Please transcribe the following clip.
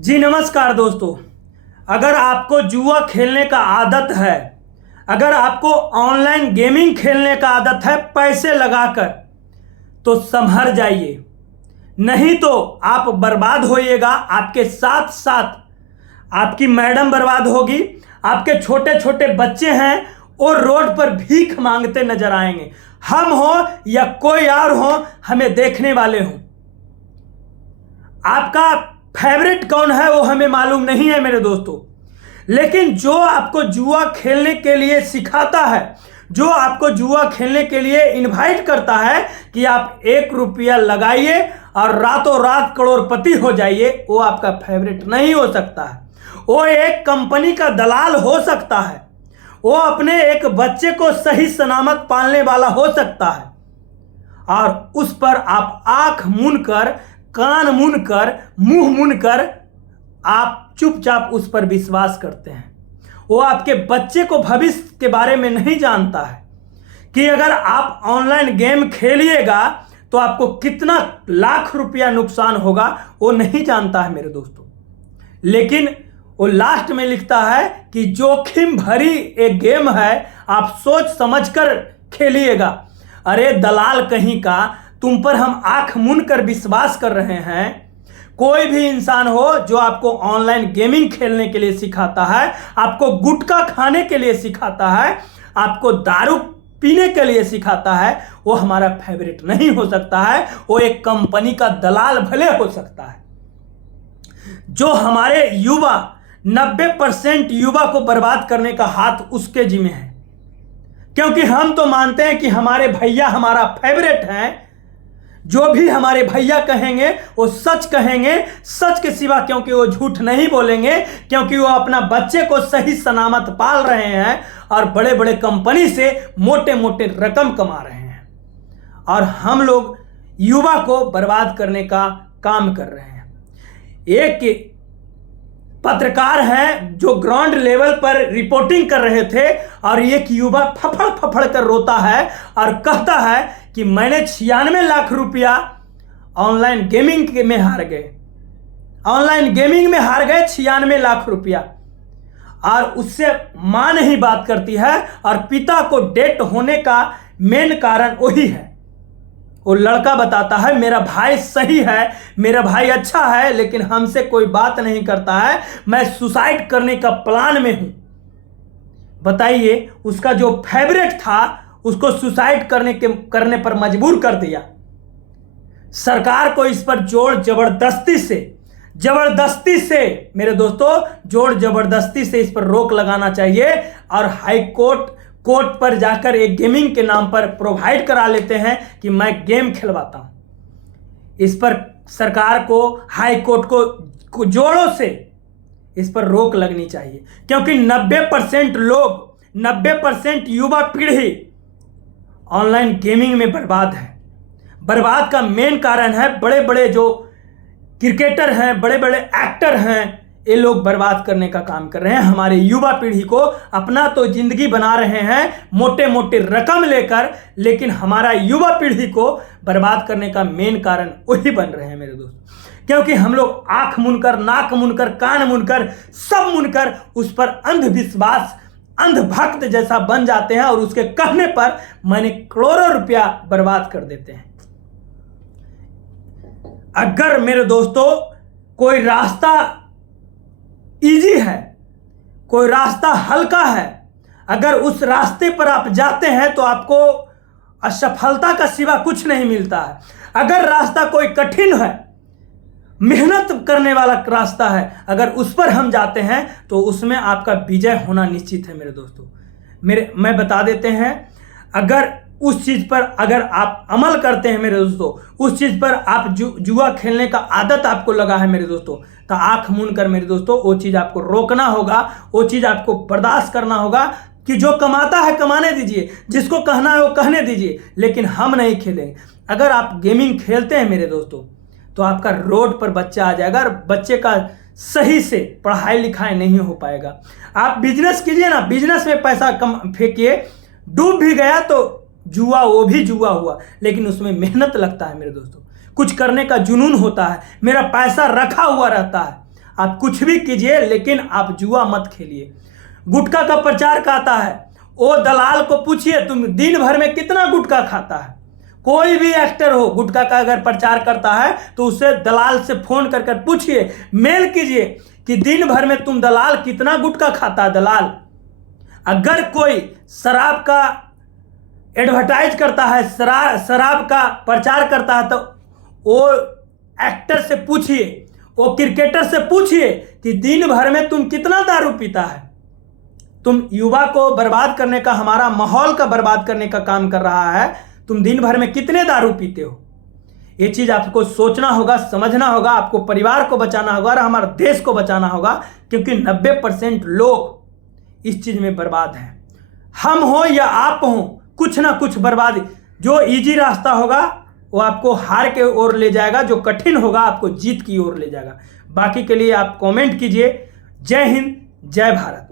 जी नमस्कार दोस्तों। अगर आपको जुआ खेलने का आदत है, अगर आपको ऑनलाइन गेमिंग खेलने का आदत है पैसे लगाकर, तो संभर जाइए, नहीं तो आप बर्बाद होइएगा। आपके साथ साथ आपकी मैडम बर्बाद होगी, आपके छोटे छोटे बच्चे हैं और रोड पर भीख मांगते नजर आएंगे। हम हो या कोई और हो, हमें देखने वाले हो। आपका फेवरेट कौन है वो हमें मालूम नहीं है मेरे दोस्तों, लेकिन जो आपको जुआ खेलने के लिए सिखाता है, जो आपको जुआ खेलने के लिए इनवाइट करता है कि आप 1 रुपया लगाइए और रातों रात करोड़पति हो जाइए, वो आपका फेवरेट नहीं हो सकता है। वो एक कंपनी का दलाल हो सकता है, वो अपने एक बच्चे को सही सलामत पालने वाला हो सकता है, और उस पर आप आंख मूंद कर, कान मूंद कर, मुंह मूंद कर आप चुपचाप उस पर विश्वास करते हैं। वो आपके बच्चे को भविष्य के बारे में नहीं जानता है कि अगर आप ऑनलाइन गेम खेलिएगा तो आपको कितना लाख रुपया नुकसान होगा, वो नहीं जानता है मेरे दोस्तों। लेकिन वो लास्ट में लिखता है कि जोखिम भरी एक गेम है, आप सोच समझकर खेलिएगा। अरे दलाल कहीं का, तुम पर हम आंख मूंद कर विश्वास कर रहे हैं। कोई भी इंसान हो जो आपको ऑनलाइन गेमिंग खेलने के लिए सिखाता है, आपको गुटखा खाने के लिए सिखाता है, आपको दारू पीने के लिए सिखाता है, वो हमारा फेवरेट नहीं हो सकता है। वो एक कंपनी का दलाल भले हो सकता है। जो हमारे युवा 90% युवा को बर्बाद करने का हाथ उसके जिम्मे है, क्योंकि हम तो मानते हैं कि हमारे भैया हमारा फेवरेट हैं। जो भी हमारे भैया कहेंगे वो सच कहेंगे, सच के सिवा, क्योंकि वो झूठ नहीं बोलेंगे, क्योंकि वो अपना बच्चे को सही सलामत पाल रहे हैं और बड़े बड़े कंपनी से मोटे मोटे रकम कमा रहे हैं, और हम लोग युवा को बर्बाद करने का काम कर रहे हैं। एक पत्रकार हैं जो ग्राउंड लेवल पर रिपोर्टिंग कर रहे थे, और एक युवा फफड़ फफड़ कर रोता है और कहता है कि मैंने 96 लाख रुपया ऑनलाइन गेमिंग में हार गए, ऑनलाइन गेमिंग में हार गए 96 लाख रुपया। और उससे मां नहीं बात करती है, और पिता को डेथ होने का मेन कारण वही है। वो लड़का बताता है मेरा भाई सही है, मेरा भाई अच्छा है, लेकिन हमसे कोई बात नहीं करता है, मैं सुसाइड करने का प्लान में हूं। बताइए, उसका जो फेवरेट था उसको सुसाइड करने पर मजबूर कर दिया। सरकार को इस पर जोर जबरदस्ती से मेरे दोस्तों, जोर जबरदस्ती से इस पर रोक लगाना चाहिए, और हाई कोर्ट पर जाकर एक गेमिंग के नाम पर प्रोवाइड करा लेते हैं कि मैं गेम खिलवाता हूं। इस पर सरकार को, हाई कोर्ट को जोरों से इस पर रोक लगनी चाहिए, क्योंकि 90% लोग, 90% युवा पीढ़ी ऑनलाइन गेमिंग में बर्बाद है। बर्बाद का मेन कारण है बड़े बड़े जो क्रिकेटर हैं, बड़े बड़े एक्टर हैं, ये लोग बर्बाद करने का काम कर रहे हैं। हमारे युवा पीढ़ी को अपना तो जिंदगी बना रहे हैं मोटे मोटे रकम लेकर, लेकिन हमारा युवा पीढ़ी को बर्बाद करने का मेन कारण वही बन रहे हैं मेरे दोस्त। क्योंकि हम लोग आंख मूंदकर, नाक मूंदकर, कान मूंदकर, सब मूंदकर उस पर अंधविश्वास, अंधभक्त जैसा बन जाते हैं, और उसके कहने पर मैंने करोड़ों रुपया बर्बाद कर देते हैं। अगर मेरे दोस्तों कोई रास्ता इजी है, कोई रास्ता हल्का है, अगर उस रास्ते पर आप जाते हैं तो आपको असफलता का सिवा कुछ नहीं मिलता है। अगर रास्ता कोई कठिन है, मेहनत करने वाला रास्ता है, अगर उस पर हम जाते हैं तो उसमें आपका विजय होना निश्चित है मेरे दोस्तों। मैं बता देते हैं, अगर उस चीज पर अगर आप अमल करते हैं मेरे दोस्तों, उस चीज पर आप जुआ खेलने का आदत आपको लगा है मेरे दोस्तों, तो आंख मूंद कर मेरे दोस्तों वो चीज आपको रोकना होगा, वो चीज आपको बर्दाश्त करना होगा कि जो कमाता है कमाने दीजिए, जिसको कहना है वो कहने दीजिए, लेकिन हम नहीं खेलेंगे। अगर आप गेमिंग खेलते हैं मेरे दोस्तों, तो आपका रोड पर बच्चा आ जाएगा, और बच्चे का सही से पढ़ाई लिखाई नहीं हो पाएगा। आप बिजनेस कीजिए ना, बिजनेस में पैसा कम फेंकिए, डूब भी गया तो जुआ, वो भी जुआ हुआ, लेकिन उसमें मेहनत लगता है मेरे दोस्तों, कुछ करने का जुनून होता है, मेरा पैसा रखा हुआ रहता है। आप कुछ भी कीजिए, लेकिन आप जुआ मत खेलिए। गुटखा का प्रचार कहता है, वो दलाल को पूछिए तुम दिन भर में कितना गुटखा खाता है। कोई भी एक्टर हो, गुटखा का अगर प्रचार करता है तो उसे दलाल से फोन कर पूछिए, मेल कीजिए कि दिन भर में तुम दलाल कितना गुटखा खाता है। दलाल अगर कोई शराब का एडवर्टाइज करता है, शराब का प्रचार करता है, तो वो एक्टर से पूछिए, वो क्रिकेटर से पूछिए कि दिन भर में तुम कितना दारू पीता है। तुम युवा को बर्बाद करने का, हमारा माहौल का बर्बाद करने का काम कर रहा है। तुम दिन भर में कितने दारू पीते हो? ये चीज़ आपको सोचना होगा, समझना होगा। आपको परिवार को बचाना होगा और हमारे देश को बचाना होगा, क्योंकि 90% लोग इस चीज़ में बर्बाद हैं। हम हो या आप हो, कुछ ना कुछ बर्बादी। जो इजी रास्ता होगा वो आपको हार के ओर ले जाएगा, जो कठिन होगा आपको जीत की ओर ले जाएगा। बाकी के लिए आप कमेंट कीजिए। जय हिंद, जय भारत।